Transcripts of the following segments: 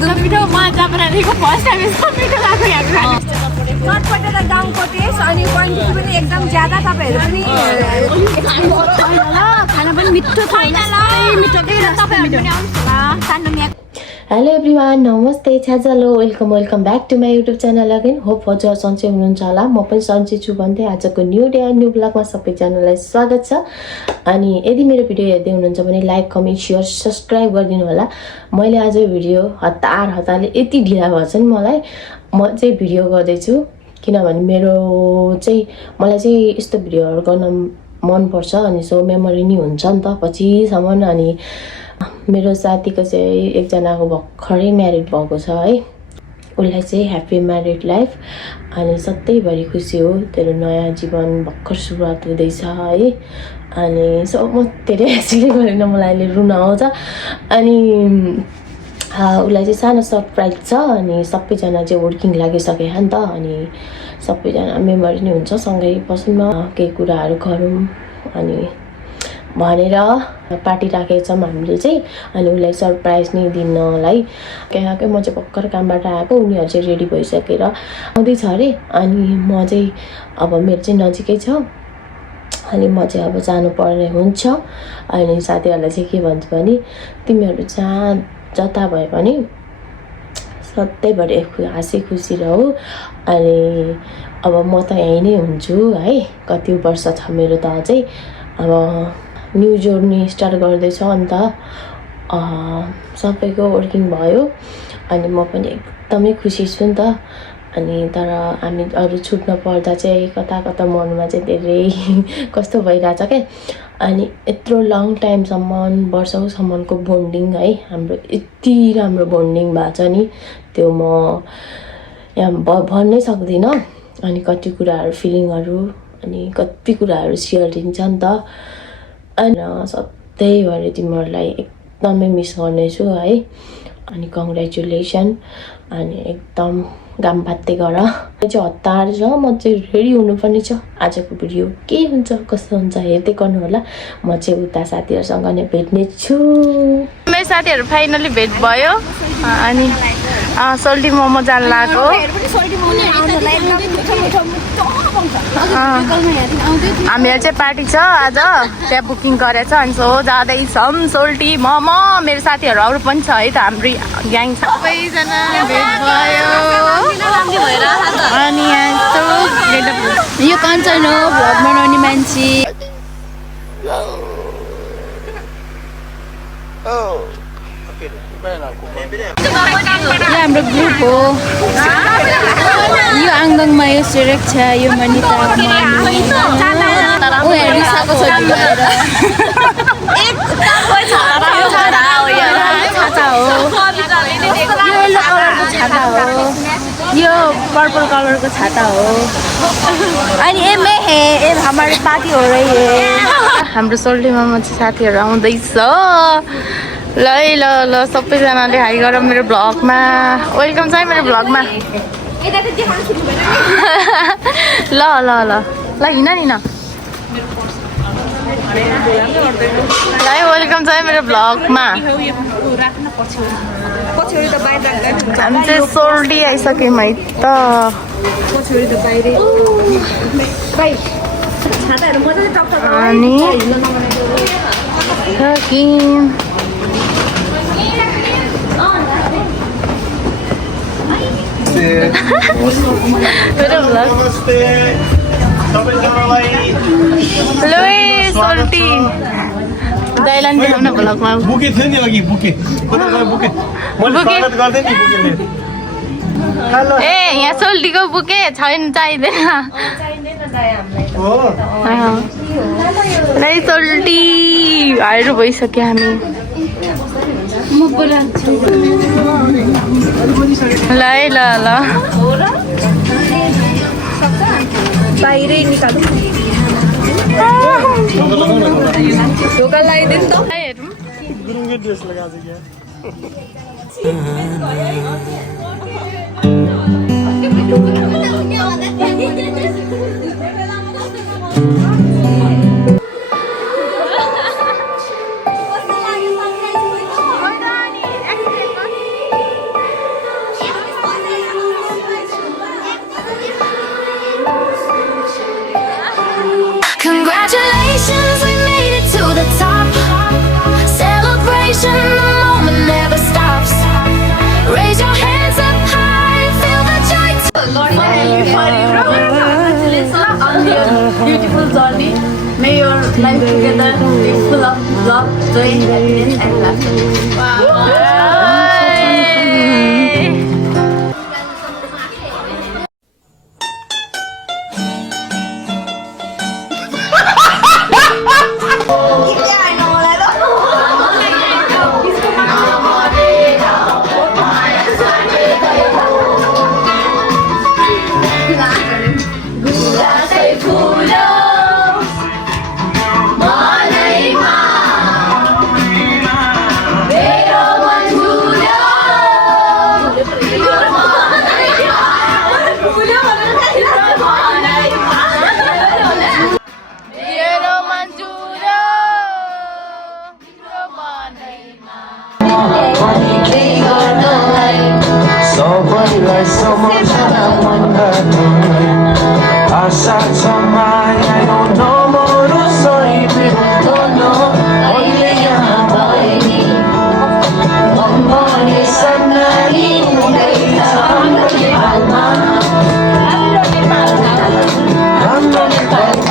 मिठो म जापानीको first time यस्तो मिठो लाग्यो यहाँ खानु चटपटे र गाउँको टेस्ट अनि क्वान्टिटी पनि एकदम ज्यादा तपाईहरु पनि खाना पनि मिठो छ मिठो के तपाईहरु पनि आउनुस् होला सान्डुङ हेलो एभ्रिवान नमस्ते छाजालो welcome back to my YouTube channel again hope हजुर सन्चै हुनुहुन्छ होला म पनि सन्चै छु भन्दै आजको न्यू डे एन्ड न्यू ब्लगमा सबैजनालाई स्वागत छ अनि यदि मेरो भिडियो हेर्दै हुनुहुन्छ भने लाइक कमेन्ट शेयर सब्स्क्राइब गरिदिनु होला मैले आज भिडियो हतारले यति ढिला भएछ नि मलाई म चाहिँ भिडियो गर्दैछु किनभने मलाई चाहिँ यस्तो भिडियोहरू गर्न मन पर्छ अनि सो मेमोरी नि हुन्छ नि त पछिसम्म अनि मेरो साथीको चाहिँ एकजनाको भर्खरै म्यारिड भएको छ है उसलाई चाहिँ ह्याप्पी म्यारिड लाइफ अनि सधैँभरि खुसी हो तेरो नयाँ जीवन भर्खर सुरुवात हुँदैछ है अनि सो म धेरै हाँसिले गरेन मलाई अहिले रुन आउँछ अनि उसलाई चाहिँ सानो सरप्राइज छ अनि सबैजना चाहिँ वर्किङ लागिसके नि त अनि सबैजना मेमोरी नै हुन्छ सँगै बसौँ न केही कुराहरू गरौँ अनि भनेर पार्टी राखेको छौँ हामीले चाहिँ अनि उसलाई सरप्राइज नै दिनलाई के म चाहिँ भर्खर कामबाट आएको उनीहरू चाहिँ रेडी भइसकेर आउँदैछ अरे अनि म चाहिँ अब मेरो चाहिँ नजिकै छ अनि म चाहिँ अब जानुपर्ने हुन्छ अनि साथीहरूलाई चाहिँ के भन्छु भने तिमीहरू जता भए पनि सधैँभरि हाँसी खुसी रहौ अनि अब म त यहीँ नै हुन्छु है कति वर्ष छ मेरो त अझै अब न्यू जर्नी स्टार्ट गर्दैछ अन्त सबैको वर्किङ भयो अनि म पनि एकदमै खुसी छु नि त अनि तर हामी अरू छुट्न पर्दा चाहिँ कता मनमा चाहिँ धेरै कस्तो भइरहेछ क्या अनि यत्रो लङ टाइमसम्म वर्षौँसम्मको बोन्डिङ है हाम्रो यति राम्रो बोन्डिङ भएको छ नि त्यो म यहाँ भन्नै सक्दिनँ अनि कति कुराहरू फिलिङहरू अनि कति कुराहरू सेयर दिन्छ नि त अनि सधैँभरि तिमीहरूलाई एकदमै मिस गर्नेछु है अनि कङ्ग्रेचुलेसन अनि एकदम घाम भात्ते गर चाहिँ हतार छ म चाहिँ रेडी हुनुपर्ने छ आजको भिडियो के हुन्छ कस्तो हुन्छ हेर्दै गर्नु होला म चाहिँ उता साथीहरूसँग नै भेट्ने छु मेरो साथीहरू फाइनली भेट भयो अनि सोल्टी मोमो जान लागेको हामीलाई चाहिँ पार्टी छ आज त्यहाँ बुकिङ गरेछ अनि सो जाँदैछौँ सोल्टी मोमो मेरो साथीहरू अरू पनि छ है त हाम्रो ग्याङ सबैजना भेट भयो अनि यो कञ्चन हो भ्लग बनाउने मान्छे यो हाम्रो ग्रुप हो यो आङदङमा यो सुरक्षा यो मनिता रिसाको छाता हो यो पर्पल कलरको छाता हो अनि ए हमारे पार्टी हो रही है हाम्रो सोल्टीमा चाहिँ साथीहरू आउँदैछ ल सबैजनाले हाई गर मेरो भ्लगमा वेलकम छ है मेरो भ्लगमा ल हिँड नि न वेलकम छ है मेरो भ्लगमा हामी चाहिँ सोल्टी आइसक्यौँ है त अनि सोल्टी दाइलान देखाउन भ्लगमा बुके थियो नि अघि बुके ए यहाँ सोल्टीको बुके छैन चाहिँदैन सोल्टी आएर भइसक्यो हामी ल बाहिरै निकाल्नु ढोका लगाइदिनु त गुरुङकै ड्रेस लगाएको छ journey. May your life together be full of love, joy, happiness, and love. सबैलाई समाचार आशा छ माया नमरो सही अहिले यहाँ भएनी मम्मले सन्नानी हुँदैछ हाम्रो नेपालमा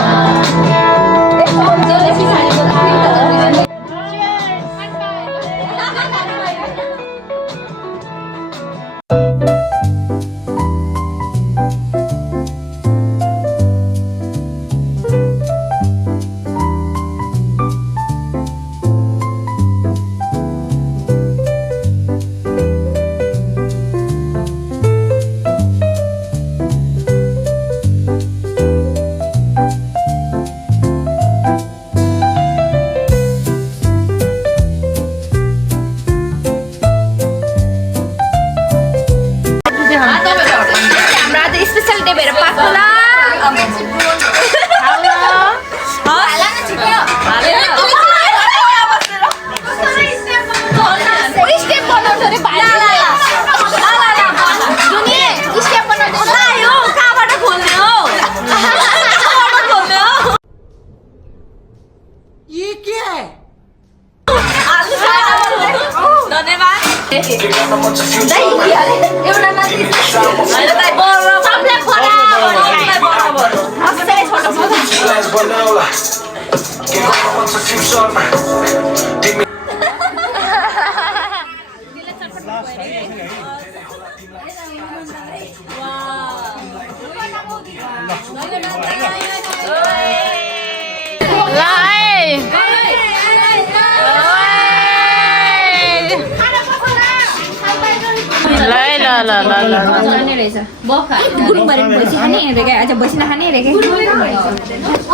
गुरुङ भएर बसी खाने हेरे क्या आज बसी नखाने हेरे क्या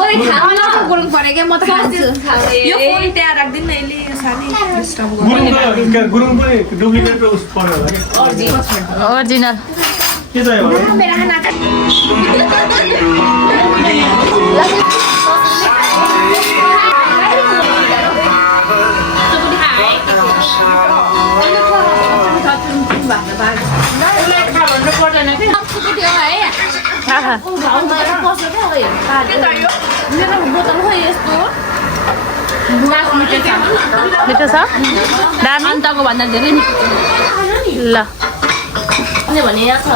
ओइ खाना गुरुङ परे क्या म त खान्छु यो फोन त्यहाँ राख्दिन न यसले सानी गुरुङ पनि डुप्लिकेट उस पर्यो होला के ओरिजिनल के चाहियो होला मेरो खाना मिठो छ दामी अन्ताको भन्दा धेरै ल भने यहाँ छ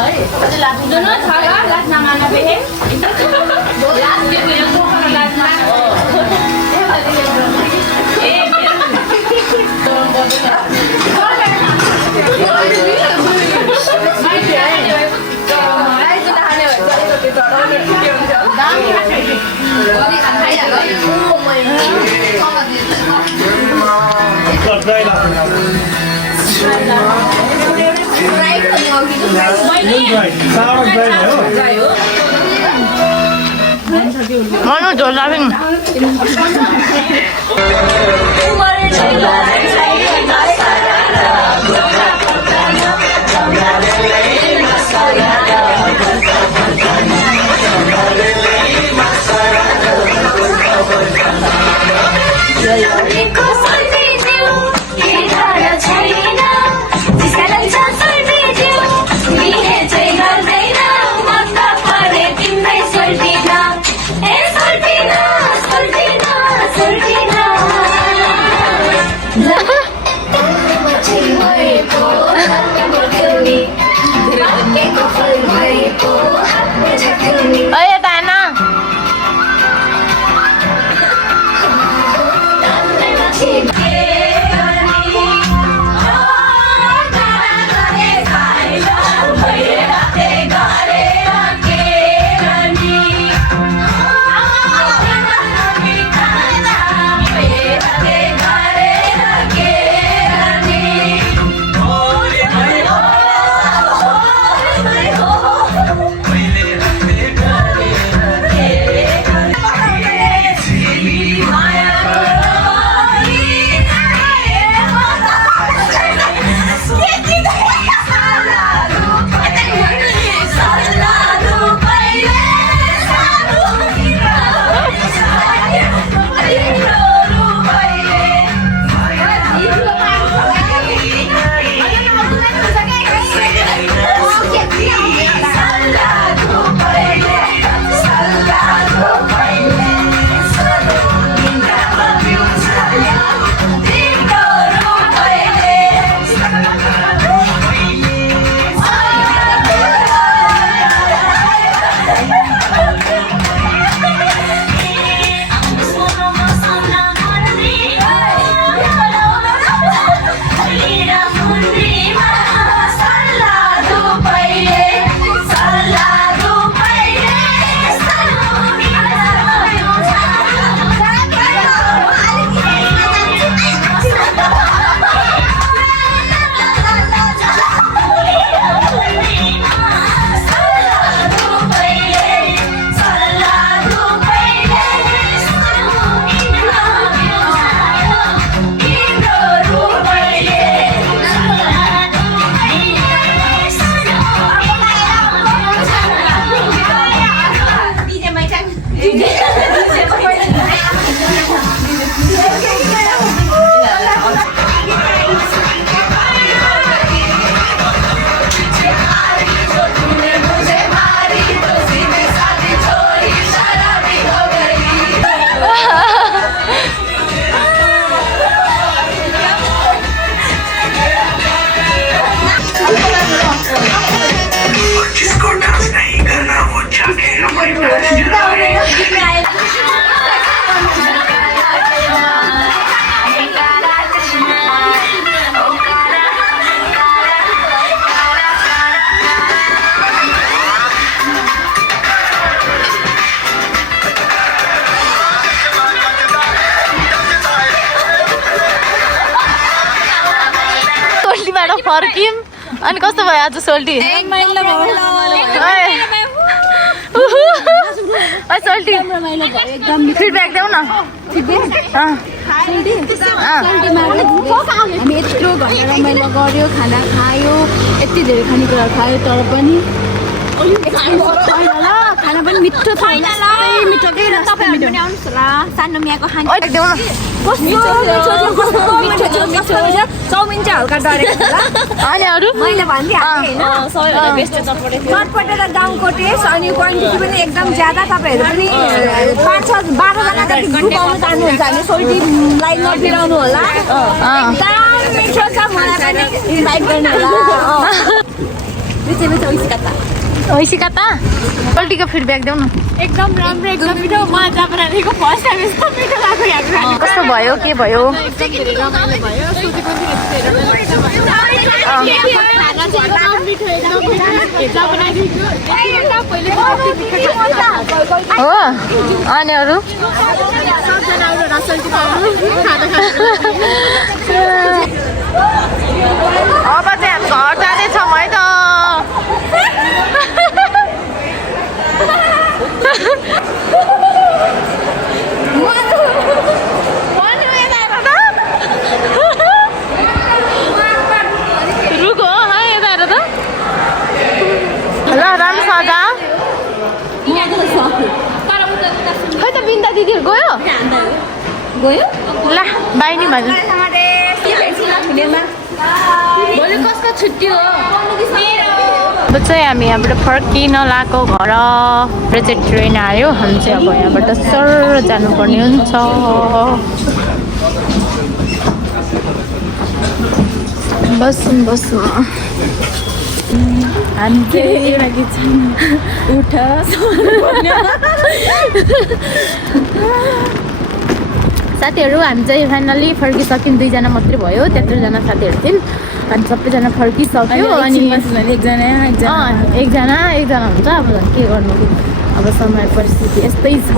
मनु झोल राखिङ फर्किम अनि कस्तो भयो आज सोल्टी सोल्टी फिडब्याक देऊ न हामी यत्रो घन्टा रमाइलो गऱ्यो खाना खायो यति धेरै खानेकुराहरू खायो तर पनि खाना पनि मिठो छ मिठो के तपाईँहरू पनि आउनुहोस् होला सानो मियाको खाना देऊ न चाउमिन चाहिँ हल्का डरेको अनि अरू मैले भनिदिइहालेँ चटपटेर गाउँको टेस्ट अनि क्वान्टिटी पनि एकदम ज्यादा तपाईँहरू पनि 5-6-12जना जति ग्रुप आउनु चाहनुहुन्छ भने सोल्टीलाई नबिराउनु होला एकदम मिठो छ मलाई पनि इन्भाइट गर्नु होला ओइसिका त सोल्टीको फिडब्याक देऊ न एकदम राम्रो एकदम मिठो म जापानीको फर्स्ट टाइम यस्तो मिठो लाग्यो यहाँ कस्तो भयो के भयो एकदम धेरै रमाइलो भयो सोचे पनि धेरै मिठो एकदम जापानीको पहिले हो अनि अरू सबजना आउनु रसल्टी पाउनु खाना अब चाहिँ हामी घर जाँदैछौँ है त रुको है यता हेर त ल राम्रोसँग जा खै त बिन्दा दिदीहरू गयो ला बाई नि भन्नु कसको छुट्टी हो अब चाहिँ हामी यहाँबाट फर्किन लागेको घर र चाहिँ ट्रेन आयो हामी चाहिँ अब यहाँबाट सर जानुपर्ने हुन्छ बस्नु हामी चाहिँ लागि उठ साथीहरू हामी चाहिँ फाइनल्ली फर्किसक्यौँ 2जना मात्रै भयो 73जना साथीहरू थियौँ अनि सबैजना फर्किसक्यो अनि एकजना हुन्छ अब झन् के गर्नु अब समय परिस्थिति यस्तै छ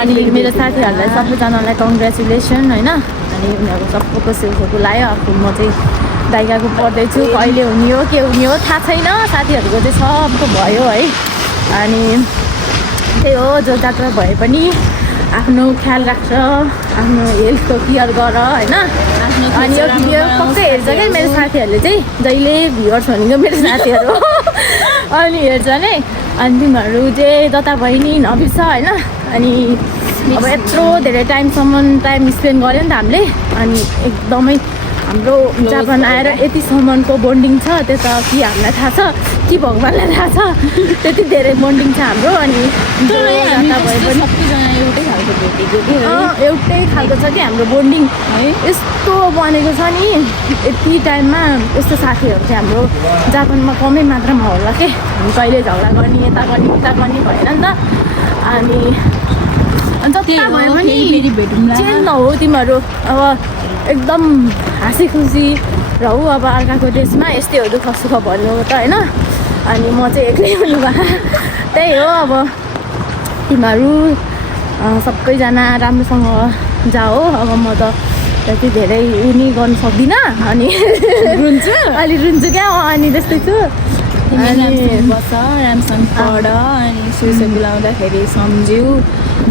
अनि मेरो साथीहरूलाई सबैजनालाई कङ्ग्रेचुलेसन होइन अनि उनीहरू सबैको सेउको लायो आफू म चाहिँ दाइकाको पढ्दैछु कहिले हुने हो के हुने हो थाहा छैन साथीहरूको चाहिँ सबको भयो है अनि त्यही हो जो जात्रा भए पनि आफ्नो ख्याल राख्छ आफ्नो हेल्थको केयर गर होइन अनि यो भिडियो पक्कै हेर्छ क्या मेरो साथीहरूले चाहिँ जहिले भ्युवर्स भनेको मेरो साथीहरू अनि हेर्छ नै अनि तिमीहरू चाहिँ जता भयो नि नबिर्छ होइन अनि अब यत्रो धेरै टाइमसम्म टाइम स्पेन्ड गऱ्यो नि त हामीले अनि एकदमै हाम्रो जापान आएर यतिसम्मको बोन्डिङ छ त्यो त कि हामीलाई थाहा छ कि भगवान्लाई थाहा छ त्यति धेरै बोन्डिङ छ हाम्रो अनि एउटै खालको छ कि हाम्रो बोन्डिङ है यस्तो बनेको छ नि यति टाइममा यस्तो साथीहरू चाहिँ हाम्रो जापानमा कमै मात्रामा होला के हामी कहिले झगडा गर्ने यता गर्ने उता गर्ने भएन नि त अनि जता भए पनि चेन्ज नहो तिमीहरू अब एकदम हाँसी खुसी रहु अब अर्काको देशमा यस्तै हो दुःख सुख भन्नु त होइन अनि म चाहिँ एक्लै हुनु भए त्यही हो अब तिमीहरू सबैजना राम्रोसँग जाओ अब म त त्यति धेरै उनी गर्न सक्दिनँ अनि अलि रुन्छु क्या अनि जस्तै छु बस राम्रोसँग पढ अनि सुइसहरू बोलाउँदाखेरि सम्झ्यौ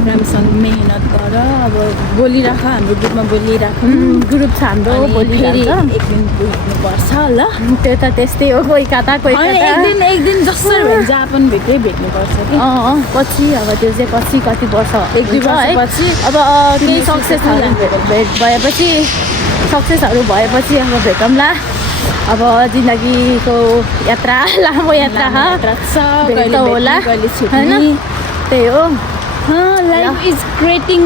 राम्रोसँग मेहनत गर अब बोलिराख हाम्रो ग्रुपमा बोलिराखौँ ग्रुप छ हाम्रो भोलि एक दिन भेट्नुपर्छ ल त्यो त त्यस्तै हो कोही कता कोही एक दिन जसरी भए जापान भेट्नुपर्छ कि पछि अब त्यो चाहिँ पछि कति वर्ष 1-2 वर्षपछि अब केही सक्सेसहरू भएपछि सक्सेसहरू भएपछि अब भेटौँला अब जिन्दगीको यात्रा लामो यात्रा भेट होला होइन त्यही हो लाइफ इज क्रिएटिङ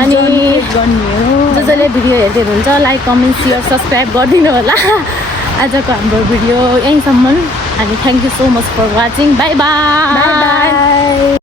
अनि जसले भिडियो हेर्दै हुनुहुन्छ लाइक कमेन्ट सेयर सब्सक्राइब गरिदिनु होला आजको हाम्रो भिडियो यहीँसम्म अनि thank you so much for watching bye by